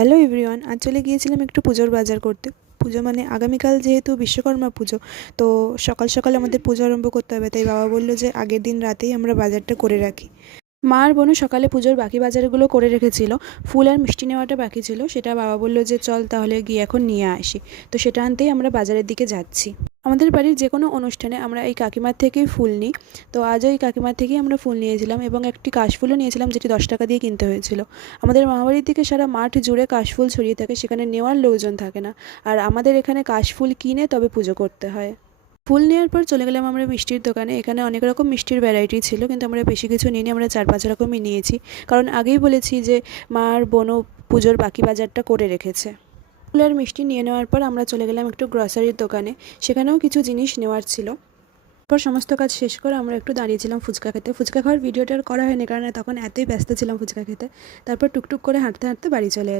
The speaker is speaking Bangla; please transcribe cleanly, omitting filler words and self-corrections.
হ্যালো এভরিওয়ান, আজ চলে গিয়েছিলাম একটু পুজোর বাজার করতে। পুজো মানে আগামীকাল যেহেতু বিশ্বকর্মা পুজো, তো সকাল সকাল আমাদের পুজো আরম্ভ করতে হবে, তাই বাবা বললো যে আগের দিন রাতেই আমরা বাজারটা করে রাখি। মা আর বোনও সকালে পুজোর বাকি বাজারগুলো করে রেখেছিল। ফুল আর মিষ্টি নেওয়াটা বাকি ছিল, সেটা বাবা বললো যে চল তাহলে গিয়ে এখন নিয়ে আসি। তো সেটা আনতেই আমরা বাজারের দিকে যাচ্ছি। আমাদের বাড়ির যে কোনো অনুষ্ঠানে আমরা এই কাকিমার থেকেই ফুল নিই। তো আজও এই কাকিমার থেকেই আমরা ফুল নিয়েছিলাম এবং একটি কাশফুলও নিয়েছিলাম, যেটি 10 টাকা দিয়ে কিনতে হয়েছিল। আমাদের মামাবাড়ির দিকে সারা মাঠ জুড়ে কাশফুল ছড়িয়ে থাকে, সেখানে নেওয়ার লোকজন থাকে না। আর আমাদের এখানে কাশফুল কিনে তবে পুজো করতে হয়। ফুল নেওয়ার পর চলে গেলাম আমরা মিষ্টির দোকানে। এখানে অনেক রকম মিষ্টির ভ্যারাইটি ছিল, কিন্তু আমরা বেশি কিছু নিইনি, আমরা 4-5 রকমই নিয়েছি। কারণ আগেই বলেছি যে মা আর বোনও পুজোর বাকি বাজারটা করে রেখেছে। ফুল আর মিষ্টি নিয়ে নেওয়ার পর আমরা চলে গেলাম একটু গ্রসারির দোকানে। সেখানেও কিছু জিনিস নেওয়ার ছিল। তারপর সমস্ত কাজ শেষ করে আমরা একটু দাঁড়িয়েছিলাম ফুচকা খেতে। ফুচকা খাওয়ার ভিডিওটা আর করা হয়নি, কারণ তখন এতই ব্যস্ত ছিলাম ফুচকা খেতে। তারপর টুকটুক করে হাঁটতে হাঁটতে বাড়ি চলে